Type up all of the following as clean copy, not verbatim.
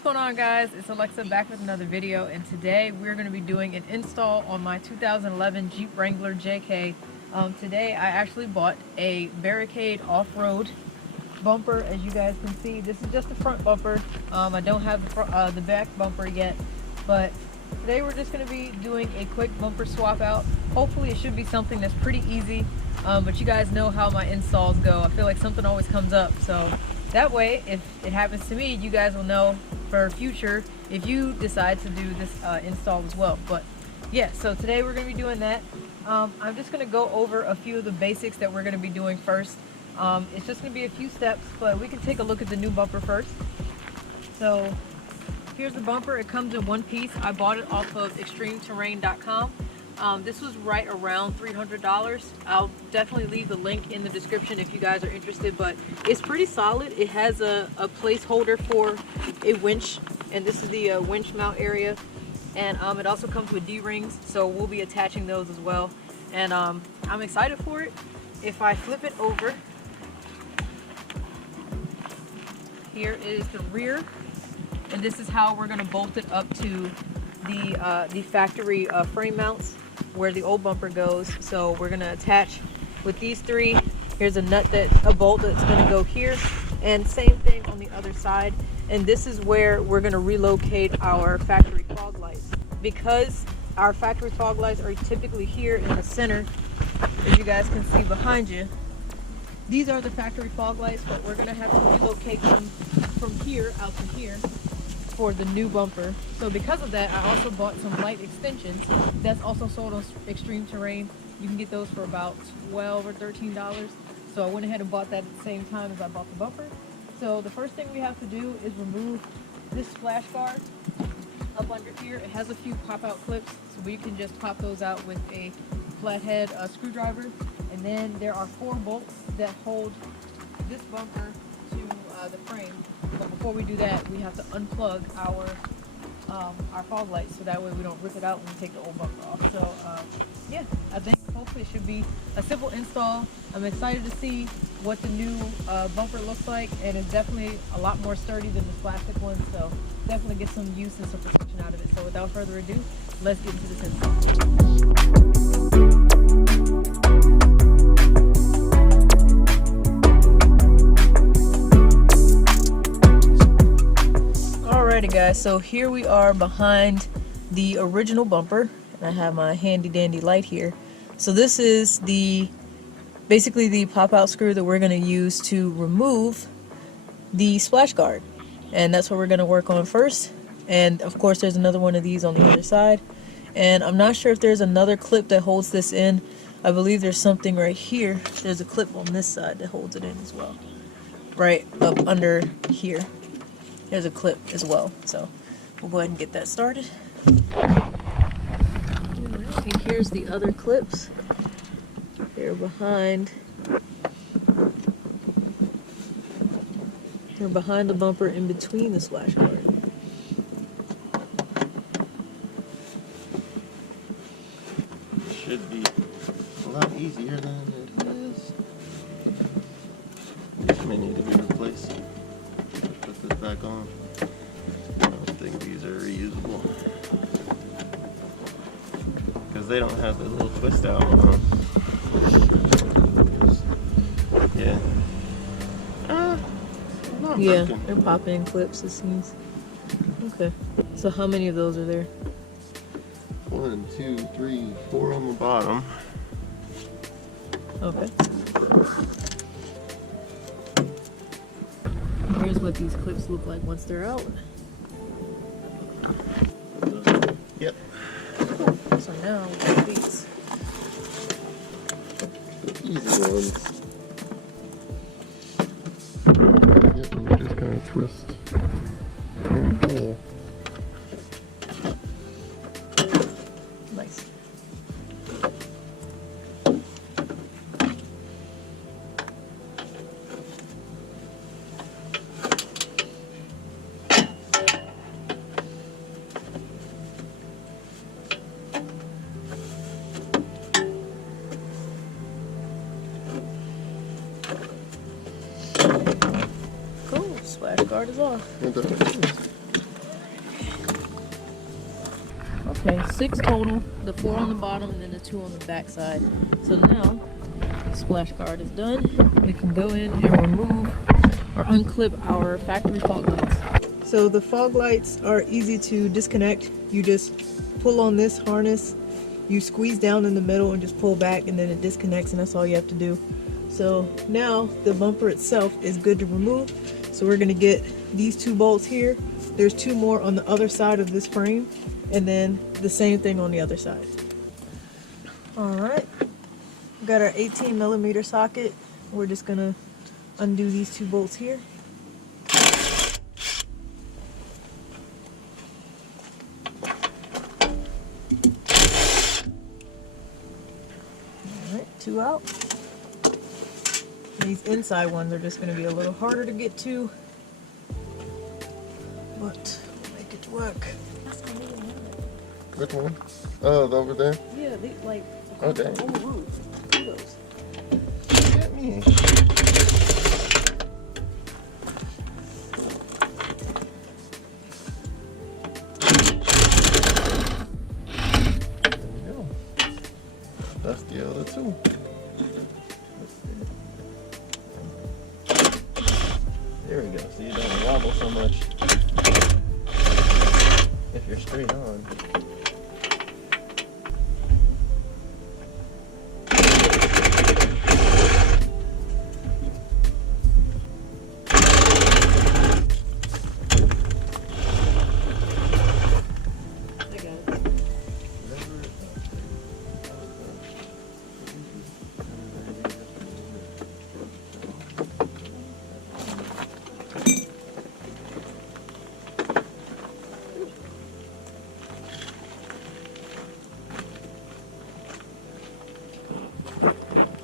What's going on, guys? It's Alexa back with another video, and today we're going to be doing an install on my 2011 Jeep Wrangler JK. Today I actually bought a Barricade off-road bumper. As you guys can see, this is just the front bumper. I don't have the back bumper yet, but today we're just going to be doing a quick bumper swap out. Hopefully it should be something that's pretty easy, but you guys know how my installs go. I feel like something always comes up, so that way if it happens to me, you guys will know for future if you decide to do this install as well. But yeah, so today we're going to be doing that. I'm just going to go over a few of the basics that we're going to be doing first. It's just going to be a few steps, but we can take a look at the new bumper first. So here's the bumper. It comes in one piece. I bought it off of extremeterrain.com. This was right around $300. I'll definitely leave the link in the description if you guys are interested, but it's pretty solid. It has a placeholder for a winch, and this is the winch mount area, and it also comes with D-rings, so we'll be attaching those as well, and I'm excited for it. If I flip it over, here is the rear, and this is how we're going to bolt it up to the factory frame mounts where the old bumper goes. So we're going to attach with these three. Here's a bolt that's going to go here, and same thing on the other side. And this is where we're going to relocate our factory fog lights, because our factory fog lights are typically here in the center, as you guys can see behind you. These are the factory fog lights, but we're going to have to relocate them from here out to here for the new bumper. So because of that, I also bought some light extensions that's also sold on Extreme Terrain. You can get those for about $12 or $13. So I went ahead and bought that at the same time as I bought the bumper. So the first thing we have to do is remove this splash guard up under here. It has a few pop-out clips, so we can just pop those out with a flathead screwdriver. And then there are 4 bolts that hold this bumper to the frame. But before we do that, we have to unplug our fog lights, so that way we don't rip it out when we take the old bumper off. So yeah, I think hopefully it should be a simple install. I'm excited to see what the new bumper looks like, and it's definitely a lot more sturdy than the plastic one, so definitely get some use and some protection out of it. So without further ado, let's get into this install. Alrighty guys, so here we are behind the original bumper, and I have my handy dandy light here. So this is basically the pop-out screw that we're going to use to remove the splash guard, and that's what we're going to work on first. And of course there's another one of these on the other side, and I'm not sure if there's another clip that holds this in. I believe there's something right here. There's a clip on this side that holds it in as well, right up under here. There's a clip as well, so we'll go ahead and get that started. And here's the other clips. They're behind the bumper, in between the splash guard. Should be a lot easier than it is. These may need to be replaced. Put this back on. I don't think these are reusable, because they don't have the little twist out on them. Yeah. Yeah, they're pop-in clips, it seems. Okay. So how many of those are there? 1, 2, 3, 4 on the bottom. Okay. Here's what these clips look like once they're out. Yep. So now we got these. Easy ones. Yep, and you just kind of twist and pull. Nice. Splash guard is off. Okay, 6 total, the 4 on the bottom and then the 2 on the back side. So now the splash guard is done. We can go in and remove or unclip our factory fog lights. So the fog lights are easy to disconnect. You just pull on this harness, you squeeze down in the middle and just pull back, and then it disconnects, and that's all you have to do. So now the bumper itself is good to remove. So we're gonna get these 2 bolts here. There's 2 more on the other side of this frame, and then the same thing on the other side. All right, we got our 18mm socket. We're just gonna undo these 2 bolts here. All right, 2 out. These inside ones are just gonna be a little harder to get to, but we'll make it work. Which one? Oh, over there? Yeah, they like Okay. the whole roof. Kudos. Get me. There we go. That's the other 2. There we go. So you don't wobble so much if you're straight on.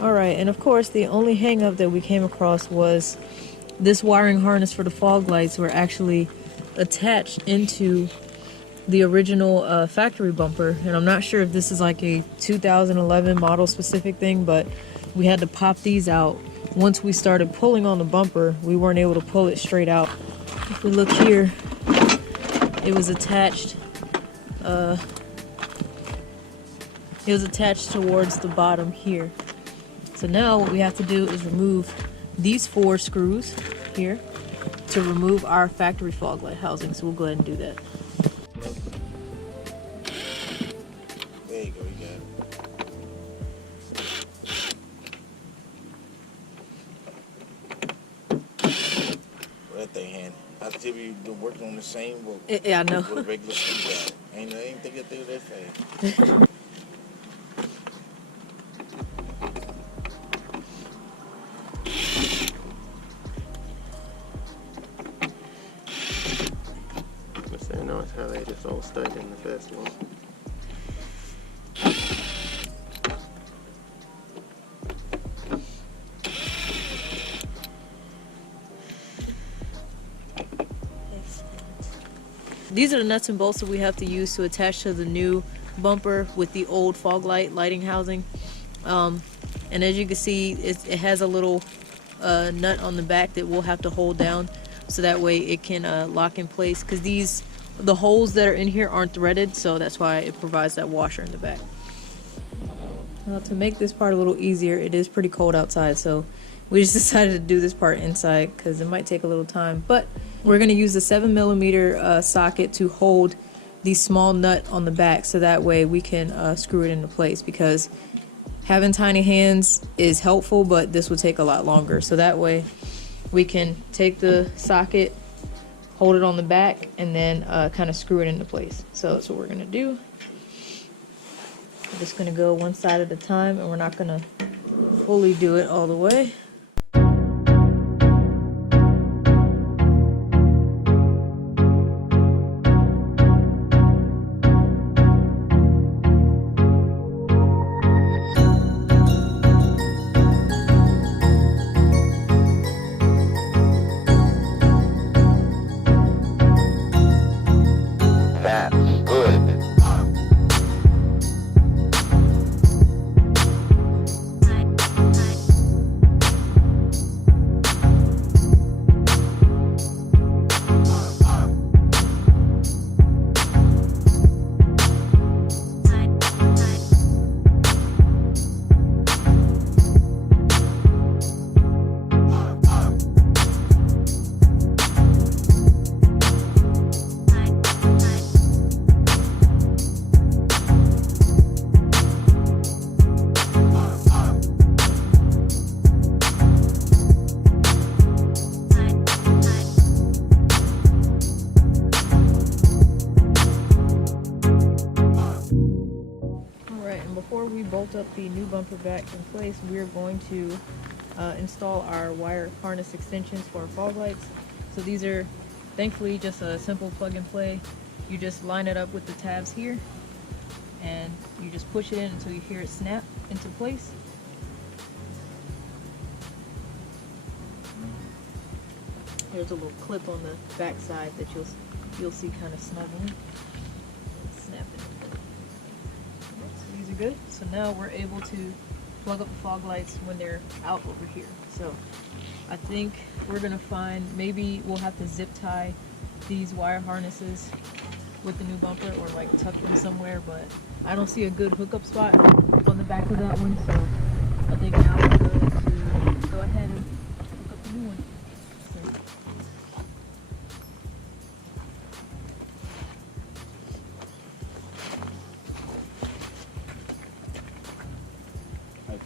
Alright, and of course the only hang up that we came across was this wiring harness for the fog lights were actually attached into the original factory bumper, and I'm not sure if this is like a 2011 model specific thing, but we had to pop these out. Once we started pulling on the bumper, we weren't able to pull it straight out. If we look here, it was attached towards the bottom here. So now what we have to do is remove these 4 screws here to remove our factory fog light housing. So we'll go ahead and do that. There you go, you got it. Well, that thing handy. I tell you, you've been working on the same work. Yeah, I know. With a regular screwdriver. Ain't think it through that fast. I know it's how they just all stuck in the first one. These are the nuts and bolts that we have to use to attach to the new bumper with the old fog light lighting housing. And as you can see, it has a little nut on the back that we'll have to hold down so that way it can lock in place, because the holes that are in here aren't threaded, so that's why it provides that washer in the back. Now, to make this part a little easier, it is pretty cold outside, so we just decided to do this part inside because it might take a little time. But we're going to use the 7mm socket to hold the small nut on the back, so that way we can screw it into place, because having tiny hands is helpful, but this would take a lot longer. So that way we can take the socket, hold it on the back, and then kind of screw it into place. So that's what we're going to do. I'm just going to go one side at a time, and we're not going to fully do it all the way. we bolt up the new bumper back in place, we're going to install our wire harness extensions for our fog lights. So these are thankfully just a simple plug and play. You just line it up with the tabs here and you just push it in until you hear it snap into place. There's a little clip on the back side that you'll see kind of snuggling. Snap it. So these are good. So now we're able to plug up the fog lights when they're out over here. So I think we're gonna find, maybe we'll have to zip tie these wire harnesses with the new bumper or like tuck them somewhere, but I don't see a good hookup spot on the back of that one, so I think now we're going to go ahead and hook up the new one.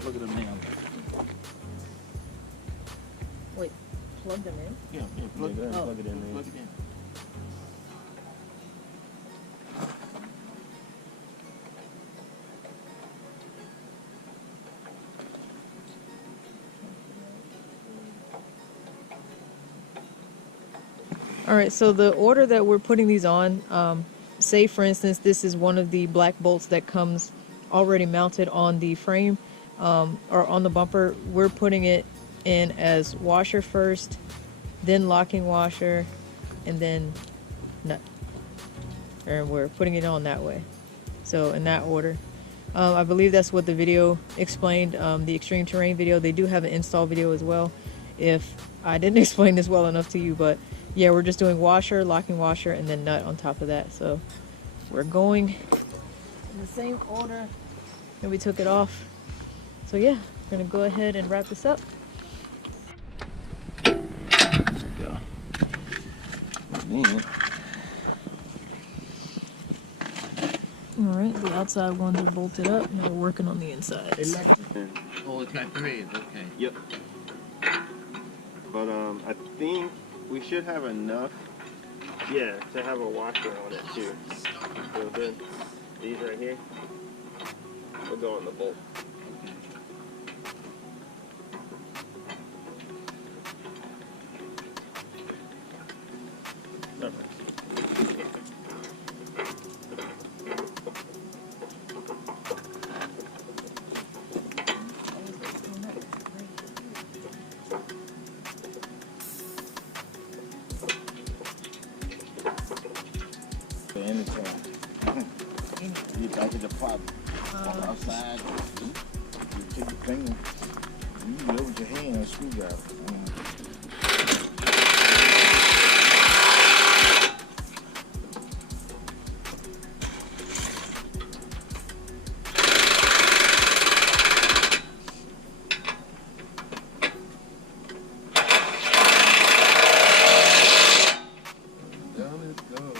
Plug them in. Wait, plug them in? Yeah, plug it in. Plug it in there. Plug it in. All right, so the order that we're putting these on, say for instance, this is one of the black bolts that comes already mounted on the frame or on the bumper. We're putting it in as washer first, then locking washer, and then nut. And we're putting it on that way. So in that order. I believe that's what the video explained, the extreme terrain video. They do have an install video as well, if I didn't explain this well enough to you, but yeah, we're just doing washer, locking washer, and then nut on top of that. So we're going in the same order that we took it off. So yeah, we're gonna go ahead and wrap this up. Go. All right, the outside ones are bolted up. Now we're working on the insides. Oh, it's got threads. Okay. Yep. But I think we should have enough. Yeah, to have a washer on it too. So then these right here will go on the bolt. Perfect. Anytime. You got to the pop. Walk outside. You take your finger. You can do it with your hand and screwdriver. Down it goes.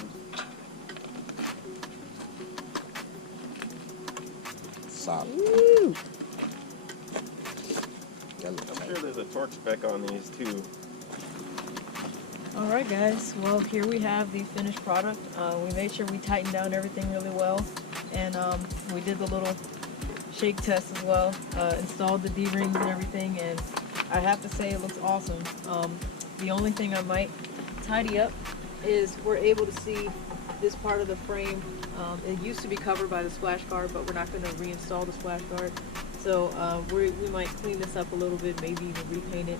Solid. Woo! I'm sure there's a torque spec on these too. All right, guys. Well, here we have the finished product. We made sure we tightened down everything really well, and we did the little shake test as well. Installed the D-rings and everything, and I have to say it looks awesome. The only thing I might tidy up is we're able to see this part of the frame. It used to be covered by the splash guard, but we're not going to reinstall the splash guard. So we might clean this up a little bit, maybe even repaint it.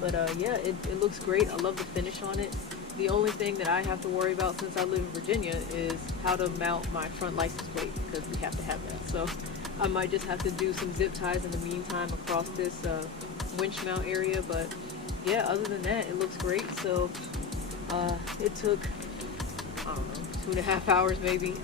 But yeah, it looks great. I love the finish on it. The only thing that I have to worry about since I live in Virginia is how to mount my front license plate, because we have to have that. So I might just have to do some zip ties in the meantime across this winch mount area. But yeah, other than that, it looks great. So it took, I don't know, 2.5 hours maybe.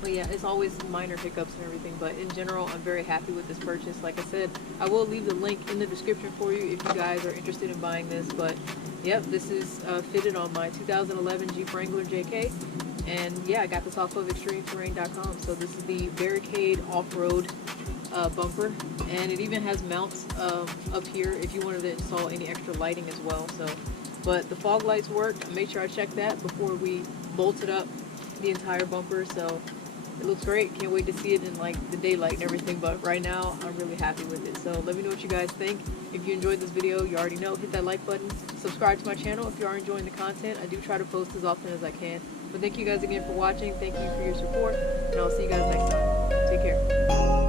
But yeah, it's always minor hiccups and everything, but in general, I'm very happy with this purchase. Like I said, I will leave the link in the description for you if you guys are interested in buying this. But yep, this is fitted on my 2011 Jeep Wrangler JK. And yeah, I got this off of extremeterrain.com. So this is the Barricade off-road bumper. And it even has mounts up here if you wanted to install any extra lighting as well. So, but the fog lights work. I made sure I checked that before we bolted up the entire bumper. So It looks great. Can't wait to see it in like the daylight and everything. But right now, I'm really happy with it. So let me know what you guys think. If you enjoyed this video, you already know, hit that like button. Subscribe to my channel if you are enjoying the content. I do try to post as often as I can. But thank you guys again for watching. Thank you for your support. And I'll see you guys next time. Take care.